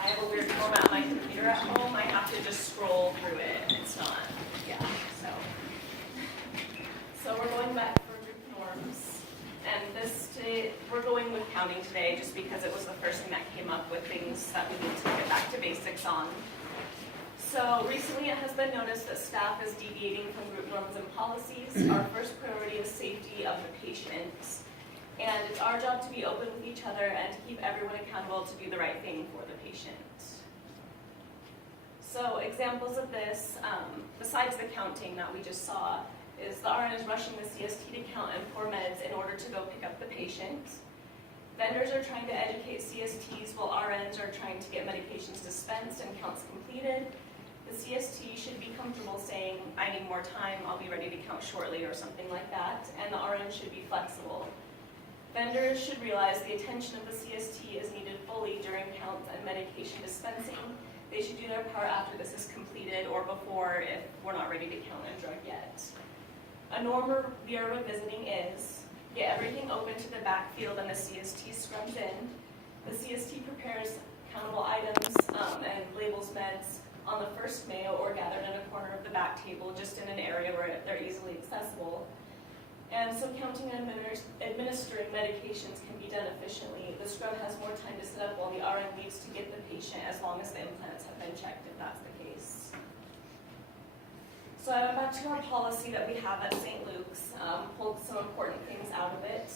I have a weird format on my computer at home. I have to just scroll through it, and it's not, yeah, so we're going back for group norms. And today, we're going with counting today just because it was the first thing that came up with things that we need to get back to basics on. So recently it has been noticed that staff is deviating from group norms and policies. Our first priority is safety of the patient. And it's our job to be open with each other and to keep everyone accountable to do the right thing for the patient. So examples of this, besides the counting that we just saw, is the RN is rushing the CST to count and pour meds in order to go pick up the patient. Vendors are trying to educate CSTs while RNs are trying to get medications dispensed and counts completed. The CST should be comfortable saying, I need more time, I'll be ready to count shortly, or something like that, and the RN should be flexible. Vendors should realize the attention of the CST is needed fully during counts and medication dispensing. They should do their part after this is completed or before if we're not ready to count a drug yet. A norm we are revisiting is get everything open to the backfield and the CST scrubs in. The CST prepares countable items and labels meds on the first mayo or gathered in a corner of the back table, just in an area where they're easily accessible. And so counting and administering medications can be done efficiently. The scrub has more time to set up while the RN leaves to get the patient, as long as the implants have been checked, if that's the case. So I went back to our policy that we have at St. Luke's, pulled some important things out of it.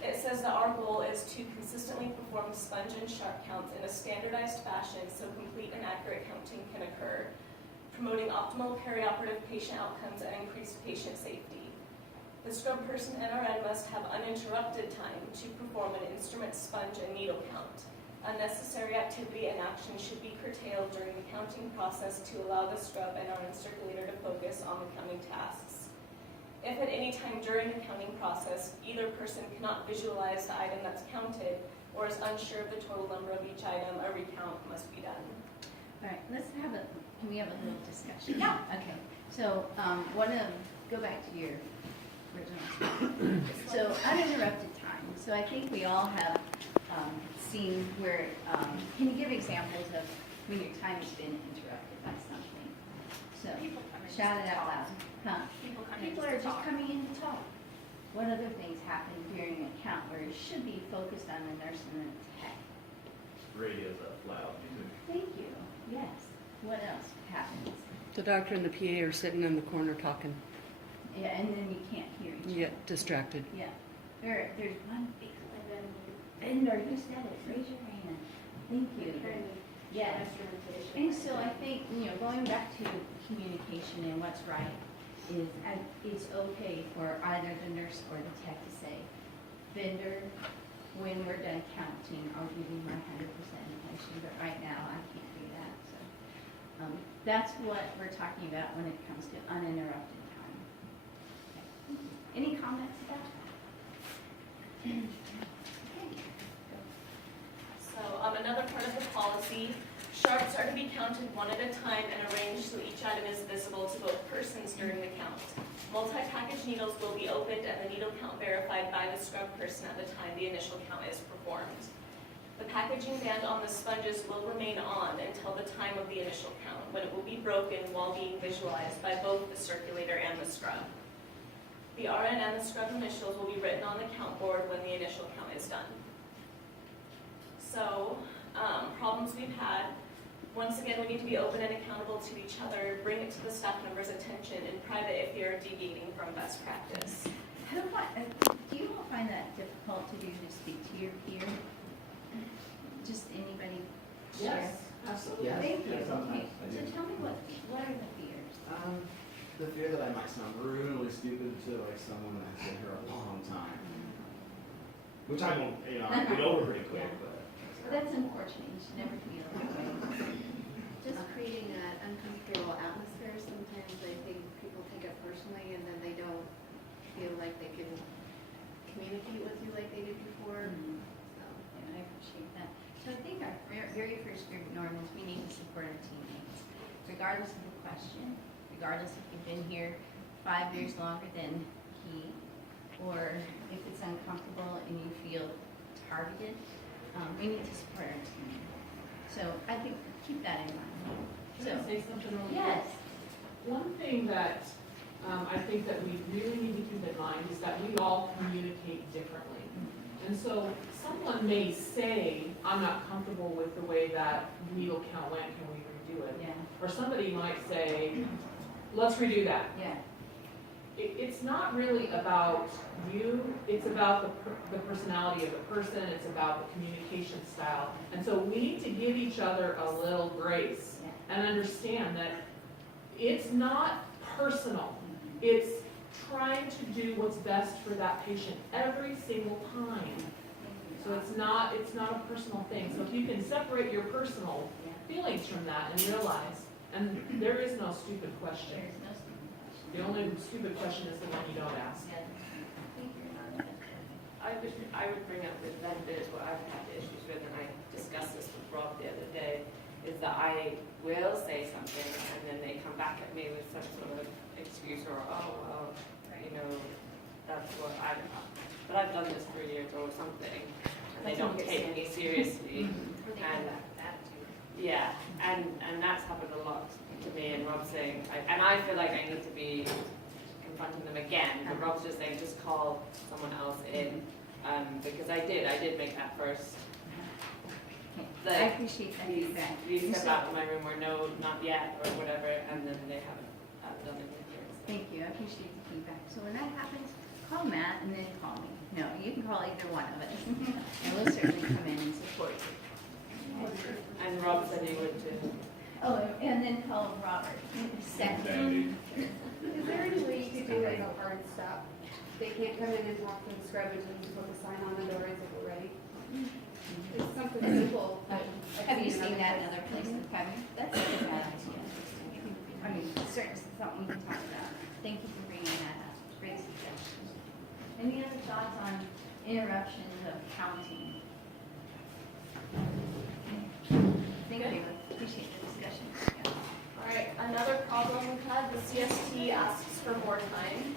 It says that our goal is to consistently perform sponge and sharp counts in a standardized fashion so complete and accurate counting can occur, promoting optimal perioperative patient outcomes and increased patient safety. The scrub person and RN must have uninterrupted time to perform an instrument sponge and needle count. Unnecessary activity and action should be curtailed during the counting process to allow the scrub and RN circulator to focus on the counting tasks. If at any time during the counting process, either person cannot visualize the item that's counted or is unsure of the total number of each item, a recount must be done. All right, can we have a little discussion? Yeah. Okay, so go back to your original. So uninterrupted time. So I think we all have seen where, can you give examples of when your time has been interrupted by something? So shout it out loud. Huh? People are just coming in to talk. What other things happen during a count where it should be focused on the nurse and the tech? Radio's up loud. Thank you. Yes. What else happens? The doctor and the PA are sitting in the corner talking. Yeah, and then you can't hear each other. You get distracted. Yeah. There's one big vendor. Who said it? Raise your hand. Thank you. Yes. And so I think, going back to communication and what's right is it's okay for either the nurse or the tech to say, vendor, when we're done counting, I'll give you my 100% attention, but right now I can't do that. So that's what we're talking about when it comes to uninterrupted time. Okay. Any comments about that? So another part of the policy, sharps are to be counted one at a time and arranged so each item is visible to both persons during the count. Multi-package needles will be opened and the needle count verified by the scrub person at the time the initial count is performed. The packaging band on the sponges will remain on until the time of the initial count, when it will be broken while being visualized by both the circulator and the scrub. The RN and the scrub initials will be written on the count board when the initial count is done. So, problems we've had, once again, we need to be open and accountable to each other, bring it to the staff member's attention in private if they are deviating from best practice. Do you all find that difficult to do, to speak to your peer? Just anybody share? Yes, absolutely. Yes. Thank you. Yes, sometimes Okay. I So do. tell me what are the fears? The fear that I might sound really stupid to someone that's been here a long time. Which I won't, I get over pretty quick, Yeah. but. Well, that's unfortunate. You should never feel that way. Just creating an uncomfortable atmosphere. Sometimes I think people take it personally and then they don't feel like they can communicate with you like they did before. So. And I appreciate that. So I think our very first group norm is we need to support our teammates, regardless of the question, regardless if you've been here 5 years longer than he, or if it's uncomfortable and you feel targeted, we need to support our team. So So I think, keep that in mind. Can I say something really quick? Yes. One thing that I think that we really need to keep in mind is that we all communicate differently. And so someone may say, I'm not comfortable with the way that needle count went, can we redo it? Yeah, Or somebody might say, let's redo that. yeah. It's not really about you, it's about the personality of the person, it's about the communication style. And so we need to give each other a little grace and understand that it's not personal. It's trying to do what's best for that patient every single time. So it's not a personal thing. So if you can separate your personal feelings from that and realize, and there is no stupid question. There's no stupid question. The only stupid question is the one you don't ask. Yeah. Thank you. I would bring up with vendors what I've had issues with, and I discussed this with Rob the other day, is that I will say something and then they come back at me with some sort of excuse or, oh, well, you know, that's what but I've done this for years or something, and they don't take me seriously. Or they And come back with attitude. yeah, and that's happened a lot to me, and Rob saying, and I feel like I need to be confronting them again, but Rob's just saying, just call someone else in, because I did make that first. I appreciate that feedback. Please step out of my room, or no, not yet, or whatever, and then they haven't done it here. Thank you, I appreciate the feedback. So when that happens, call Matt and then call me. No, you can call either one of us. And we'll certainly come in and support you. And Rob said he would too. Oh, and then call Robert. Second. Is there any way you could do like a hard stop? They can't come in and talk to the scrub until you put the sign on the door and say we're ready? It's something simple. Have you seen that in other places? Have you? That's a good idea. I mean, certainly something we can talk about. Thank you for bringing that up. Great suggestion. Any other thoughts on interruptions of counting? Thank you. Appreciate the discussion. All right, another problem we've had, the CST asks for more time.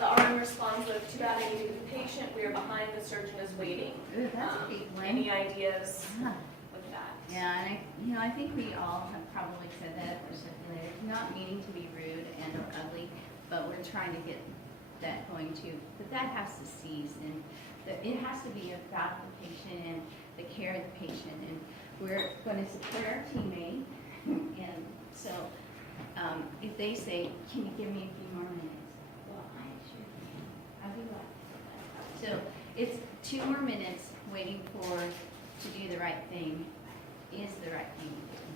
The RN responds with, too bad I needed the patient, we are behind, the surgeon is waiting. Ooh, that's a big one. Any ideas Ah. with that? Yeah, and I think we all have probably said that or circulated, not meaning to be rude and or ugly, but we're trying to get that going too. But that has to cease, and it has to be about the patient and the care of the patient, and we're going to support our teammate. And so, if they say, "Can you give me a few more minutes?" Well, I sure can. I'd be glad. So it's 2 more minutes waiting to do the right thing is the right thing to do.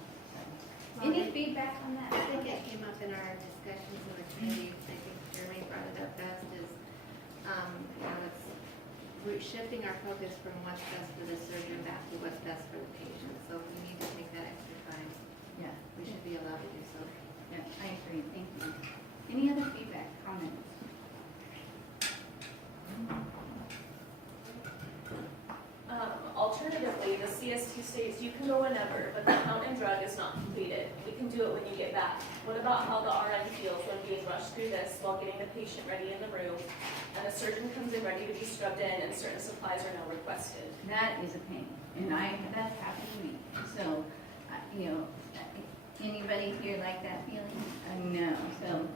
So, any feedback on that? I think it came up in our discussions in the committee, I think Jeremy brought it up best, is, we're shifting our focus from what's best for the surgeon back to what's best for the patient. So if we need to take that extra time, Yeah, we should be allowed to do so. yeah, I agree. Thank you. Any other feedback, comments? Alternatively, the CST states you can go whenever, but the count and drug is not completed. We can do it when you get back. What about how the RN feels when being rushed through this while getting the patient ready in the room, and the surgeon comes in ready to be scrubbed in, and certain supplies are now requested? That is a pain, and that's happened to me. So, anybody here like that feeling? No. So,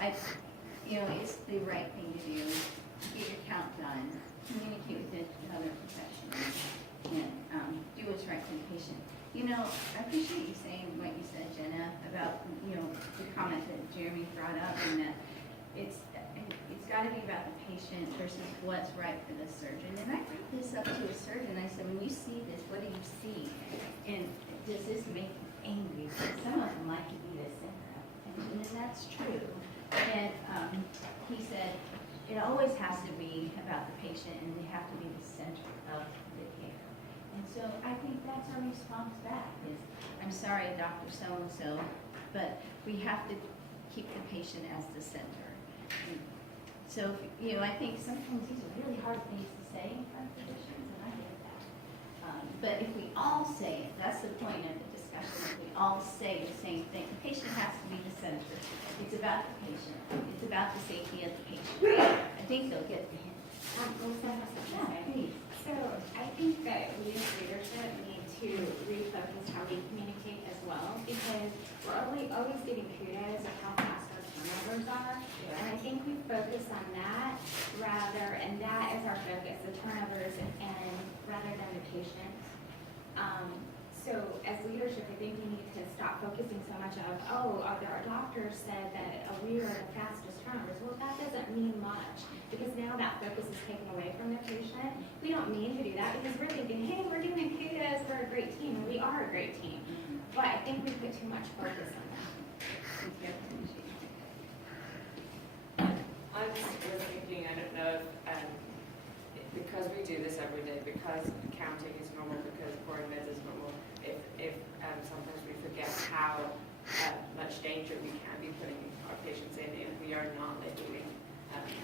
it's the right thing to do. Get your count done. Communicate with other professionals, and do what's right for the patient. I appreciate you saying what you said, Jenna, about the comment that Jeremy brought up, and that it's got to be about the patient versus what's right for the surgeon. And I brought this up to a surgeon. I said, when you see this, what do you see? And does this make you angry? Some of them like to be the center of attention, and that's true. And he said, it always has to be about the patient, and they have to be the center of the care. And so I think that's our response back is, I'm sorry, Dr. So-and-so, but we have to keep the patient as the center. And so, I think sometimes these are really hard things to say in front of physicians, and I get that. But if we all say it, that's the point of the discussion, if we all say the same thing, the patient has to be the center. It's about the patient. It's about the safety of the patient. I think they'll get the hint. Melissa has something to say. Please. So I think that we as leadership need to refocus how we communicate as well, because we're always getting kudos of how fast our turnovers are. And I think we focus on that and that is our focus, the turnovers, and rather than the patient. So as leadership, I think we need to stop focusing so much of, our doctor said that we are the fastest turnovers. Well, that doesn't mean much, because now that focus is taken away from the patient. We don't mean to do that, because we're thinking, hey, we're doing kudos, we're a great team, and we are a great team. But I think we put too much focus on that. I was thinking, I don't know if, because we do this every day, because counting is normal, because pouring meds is normal, if sometimes we forget how much danger we can be putting our patients in if we are not labeling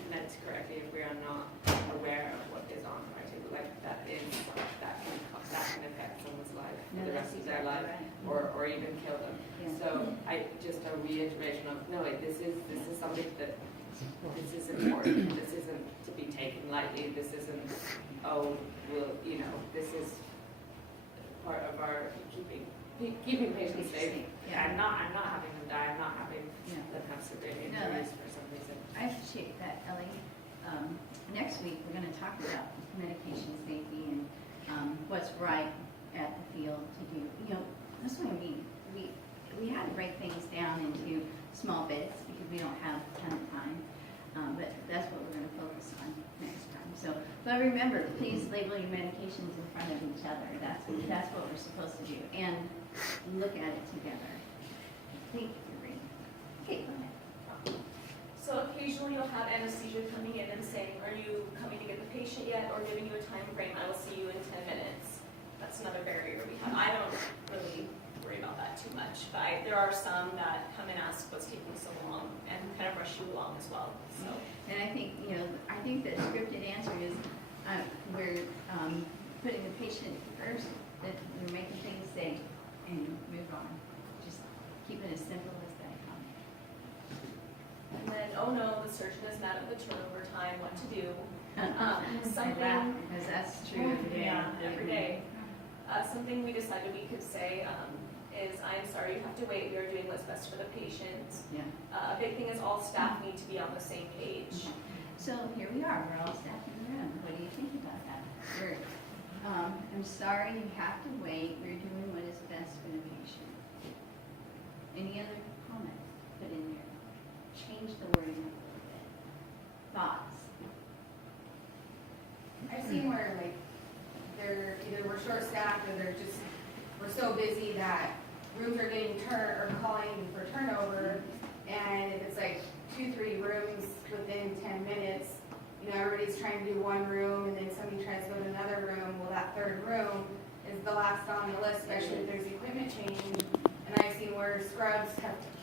meds correctly, if we are not aware of what is on our table, like that can affect someone's life for the rest of their life, or even kill them. Yeah. So just a reiteration of, no, this is something that, this is important, this isn't to be taken lightly, this isn't, this is part of our keeping patients safe. Yeah. I'm not having them die, I'm not having them have severe injuries for some reason. I appreciate that, Ellie. Next week, we're going to talk about medication safety and what's right at the field to do. That's why we had to break things down into small bits because we don't have a ton of time. But that's what we're going to focus on next time. But remember, please label your medications in front of each other. That's what we're supposed to do, and look at it together. Thank you for reading. Okay, go ahead. So occasionally you'll have anesthesia coming in and saying, are you coming to get the patient yet, or giving you a time frame, I will see you in 10 minutes. That's another barrier we have. I don't really worry about that too much, but there are some that come and ask what's taking so long and kind of rush you along as well. So. And I think, the scripted answer is we're putting the patient first, that we're making things safe and move on. Just keep it as simple as that. And then, oh no, the surgeon is mad at the turnover time, what to do. Something, because that's true every day. Yeah, every day. Something we decided we could say is, I am sorry you have to wait, we are doing what's best for the patient. Yeah. A big thing is all staff need to be on the same page. So here we are, we're all staff in the room. What do you think about that? I'm sorry you have to wait, we're doing what is best for the patient. Any other comments put in there? Change the wording a little bit. Thoughts? I've seen where they're either we're short staffed or we're so busy that rooms are getting calling for turnover, and if it's 2-3 rooms within 10 minutes, everybody's trying to do one room and then somebody tries to go to another room. Well, that third room is the last on the list, especially if there's equipment change. And I've seen where scrubs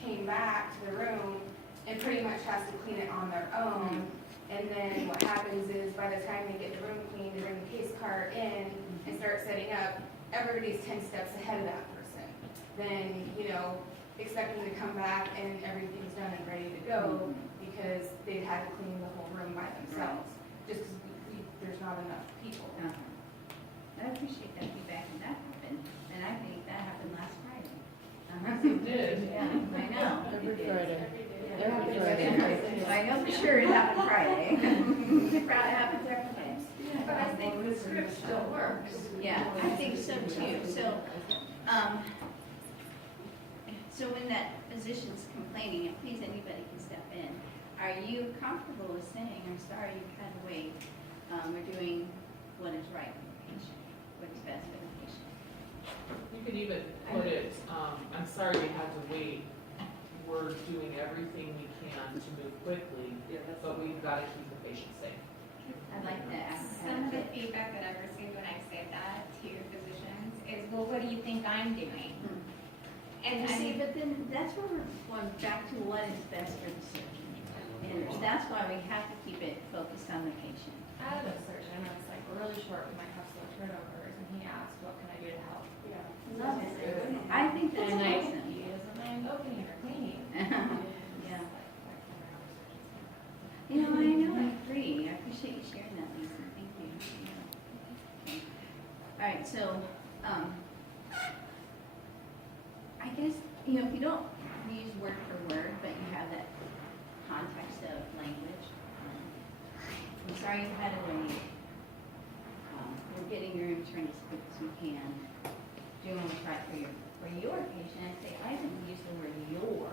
came back to the room and pretty much has to clean it on their own. And then what happens is by the time they get the room cleaned, they bring the case cart in and start setting up. Everybody's 10 steps ahead of that person. Then, expecting to come back and everything's done and ready to go because they've had to clean the whole room by themselves. Just because there's not enough people. I appreciate that feedback, and that happened. And I think that happened last Friday. It did. Yeah, I know. Every Friday. Every Friday. I know for sure it happened Friday. It probably happens every day. But I think the script still works. Yeah, I think so too. So when that physician's complaining, and please anybody can step in, are you comfortable with saying, I'm sorry you had to wait, we're doing what is right for the patient, what's best for the patient? You could even put it, I'm sorry you had to wait, we're doing everything we can to move quickly, but we've got to keep the patient safe. I like that. Some of the feedback that I've received when I say that to physicians is, well, what do you think I'm doing? And see, but then that's where we're going back to what is best for the surgeon. And that's why we have to keep it focused on the patient. I had a surgeon that's really short with my capsular turnovers, and he asked, what can I do to help? Yeah. Love it. I think that's And awesome. he is, I'm opening or cleaning. Yeah. I know, I agree. I appreciate you sharing that, Lisa. Thank you. Okay. All right, so, you know, if you don't use word for word, but you have that context of language. I'm sorry you had to wait. We're getting your return as quick as we can. Doing what's right for your patient. I say, I didn't use the word your,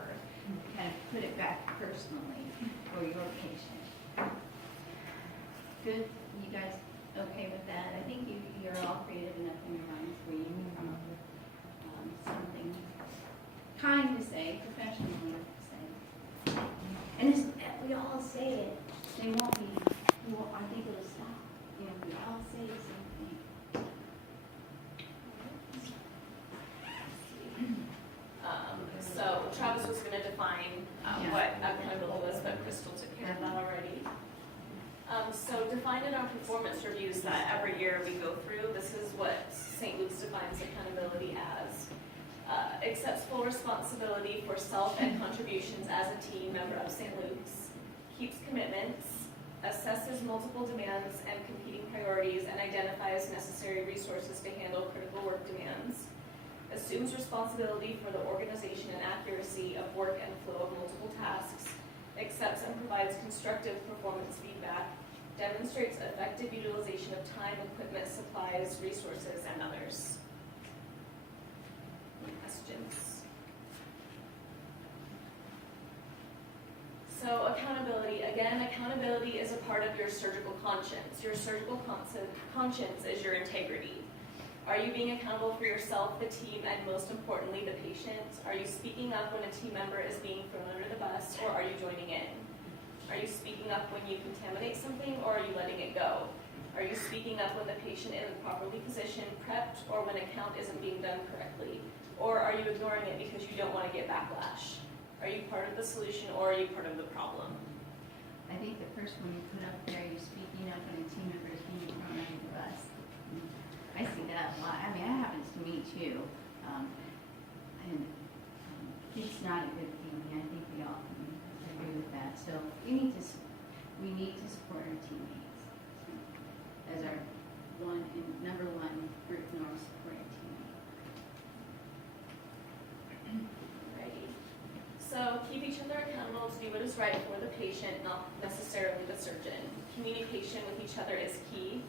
kind of put it back personally for your patient. Good, you guys okay with that? I think you're all creative enough in your minds where you can come up with something kind to say, professionally to say. And if we all say it, they won't be, well, I think it'll stop. You know, we all say the same thing. So Travis was going to define what accountability was, but Crystal took care of that already. So defined in our performance reviews that every year we go through, this is what St. Luke's defines accountability as. Accepts full responsibility for self and contributions as a team member of St. Luke's, keeps commitments, assesses multiple demands and competing priorities, and identifies necessary resources to handle critical work demands, assumes responsibility for the organization and accuracy of work and flow of multiple tasks, accepts and provides constructive performance feedback, demonstrates effective utilization of time, equipment, supplies, resources, and others. Any questions? So accountability, again, accountability is a part of your surgical conscience. Your surgical conscience is your integrity. Are you being accountable for yourself, the team, and most importantly, the patient? Are you speaking up when a team member is being thrown under the bus, or are you joining in? Are you speaking up when you contaminate something, or are you letting it go? Are you speaking up when the patient isn't properly positioned, prepped, or when a count isn't being done correctly? Or are you ignoring it because you don't want to get backlash? Are you part of the solution, or are you part of the problem? I think the first one you put up there, you're speaking up when a team member is being thrown under the bus. I see that a lot. I mean, that happens to me too. It's not a good feeling. I think we all can agree with that. So we need to support our teammates as our number one group norm, support our teammates. Alrighty. So keep each other accountable to do what is right for the patient, not necessarily the surgeon. Communication with each other is key.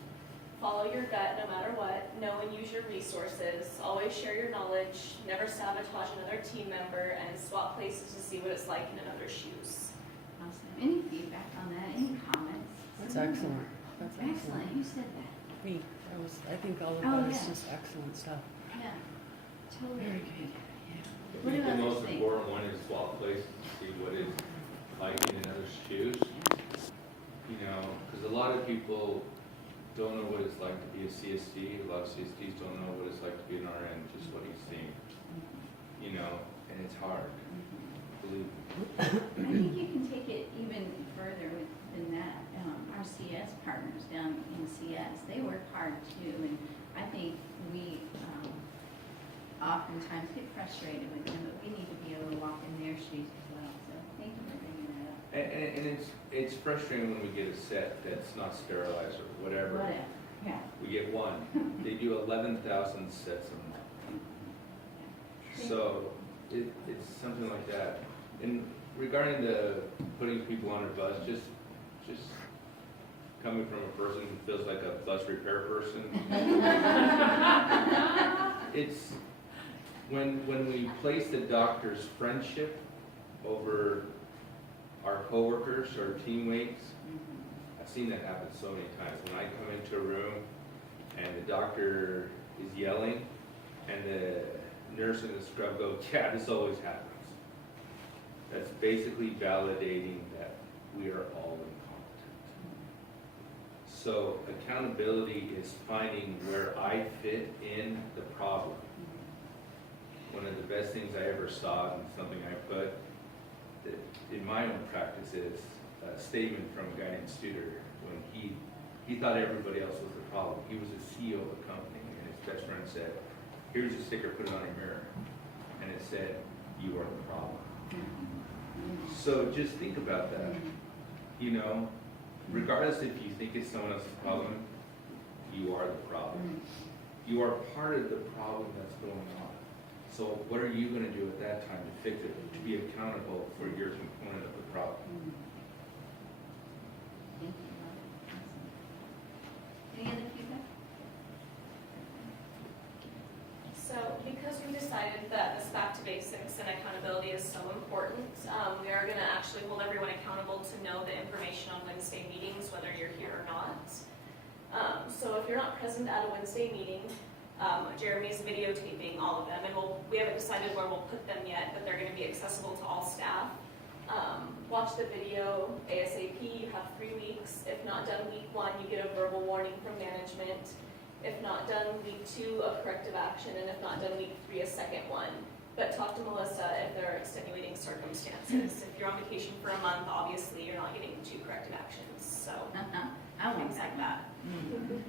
Follow your gut no matter what. Know and use your resources. Always share your knowledge. Never sabotage another team member, and swap places to see what it's like in another's shoes. Awesome. Any feedback on that? Any comments? That's excellent. That's Excellent. You said that. Me, I think all of Oh, that is yeah. just excellent stuff. Yeah. Totally. Very good. Yeah. What I think about the this most thing? important one is swap places to see what it's like in another's shoes. You know, because a lot of people don't know what it's like to be a CST. A lot of CSTs don't know what it's like to be an RN, just what he's seeing. You know, and it's hard. Believe me. I think you can take it even further than that. Our CS partners down in CS, they work hard too, and I think we oftentimes get frustrated with them, but we need to be able to walk in their shoes as well. So thank you for bringing that up. And it's frustrating when we get a set that's not sterilized or whatever. Whatever. Yeah. We get one. They do 11,000 sets a month. So it's something like that. And regarding the putting people on a bus, just coming from a person who feels like a bus repair person. It's when we place the doctor's friendship over our coworkers or teammates. I've seen that happen so many times. When I come into a room and the doctor is yelling and the nurse and the scrub go, yeah, this always happens. That's basically validating that we are all incompetent. So accountability is finding where I fit in the problem. One of the best things I ever saw, and something I put in my own practice, is a statement from a guy named Studer when he thought everybody else was the problem. He was the CEO of a company, and his best friend said, here's a sticker, put it on your mirror. And it said, you are the problem. So just think about that. You know, regardless if you think it's someone else's problem, you are the problem. You are part of the problem that's going on. So what are you gonna do at that time to fix it, to be accountable for your component of the problem? Thank you, Robert. Awesome. Any other feedback? So because we decided that this back to basics and accountability is so important, we are gonna actually hold everyone accountable to know the information on Wednesday meetings, whether you're here or not. So if you're not present at a Wednesday meeting, Jeremy's videotaping all of them, and we haven't decided where we'll put them yet, but they're gonna be accessible to all staff. Watch the video ASAP, you have 3 weeks. If not done week 1, you get a verbal warning from management. If not done week 2, a corrective action, and if not done week 3, a second one. But talk to Melissa if there are extenuating circumstances. If you're on vacation for a month, obviously you're not getting 2 corrective actions, so I won't things like that. Mm-hmm.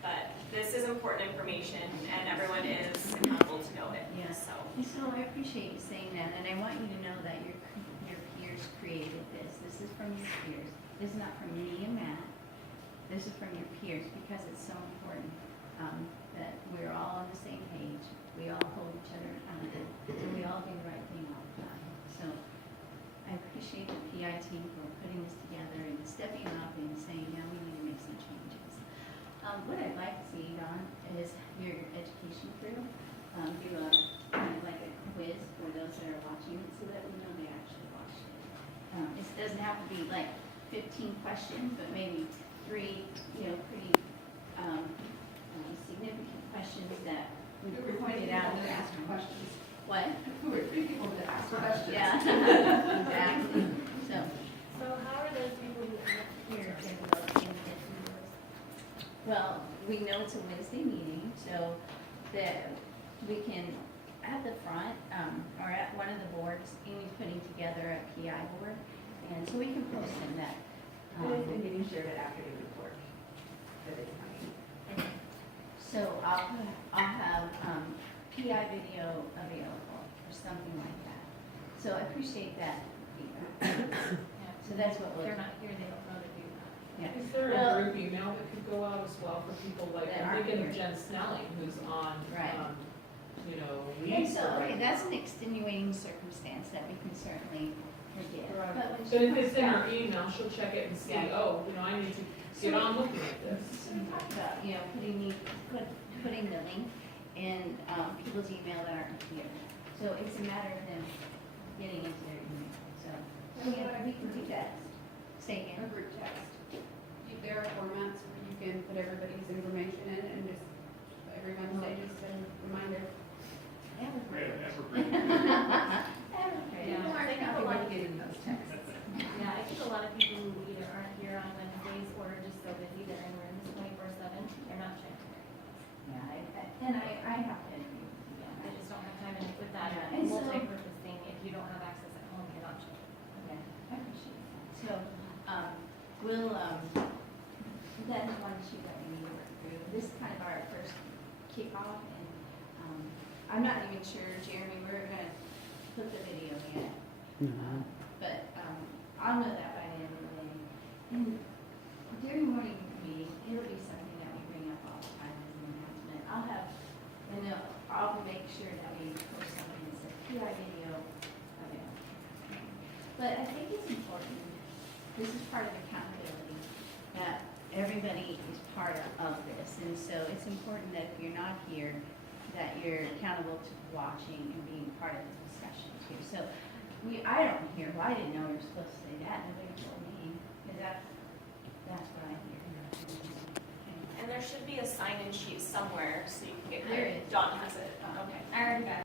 But this is important information, and everyone is accountable to know it, Yes. so. And so I appreciate you saying that, and I want you to know that your peers created this. This is from your peers. This is not from me and Matt. This is from your peers, because it's so important that we're all on the same page. We all hold each other accountable, and we all do the right thing all the time. So I appreciate the PI team for putting this together and stepping up and saying, yeah, we need to make some changes. What I'd like to see, Don, is your education crew do a kind of like a quiz for those that are watching it, so that we know they actually watched it. It doesn't have to be like 15 questions, but maybe 3, pretty significant questions that we pointed out. Who asked questions? What? Who were 3 people that asked questions? Yeah, exactly. So how are those people who are here going to look in the Well, we know it's a Wednesday meeting, so that we can, at the front, or at one of the boards, Amy's putting together a PI board, and so we can post in that. The meeting shared it after the report. That is coming. So I'll have PI video available, or something like that. So I appreciate that feedback. So that's what If we'll, they're not here, they don't know to do that. yeah. Is there Well- a group email that could go out as well for people like, That I'm aren't thinking of here. Jen Snelling, who's on, Right. leave And so, for okay, right that's now. an extenuating circumstance that we can certainly forget. Right. But when But she if it's comes in back- her email, she'll check it and see, Yeah. oh, I need to get on looking at this. So we talked about, putting the link in people's email that aren't here. So it's a matter of them getting into their email, so. We can do that. Say A again. group text. There are formats where you can put everybody's information in and just every Wednesday just a reminder. Evergreen. Yeah. People aren't happy with getting those texts. Yeah, I think a lot of people who either aren't here on Wednesdays or are just so busy they're in rooms 24/7, they're not checking their emails. Yeah, and I have to agree with you on They that. just don't have time, and with that Yeah, and so- multi-purpose thing, if you don't have access at home, you're not checking. Okay, I appreciate that. So, we'll, that's one issue that we need to work through. This is kind of our first kickoff, and, I'm not even sure, Jeremy, we're gonna put the video yet. But, I'll know that by the end of the day. And during morning meeting, it'll be something that we bring up all the time as an announcement. I'll make sure that we post something that says PI video available. But I think it's important, this is part of accountability, that everybody is part of this. And so it's important that if you're not here, that you're accountable to watching and being part of the discussion too. So I don't hear, well, I didn't know we were supposed to say that, nobody told me, because that's what I hear. And there should be a sign-in sheet somewhere, so you can get There credit. is. Dawn has it, okay. I already got it.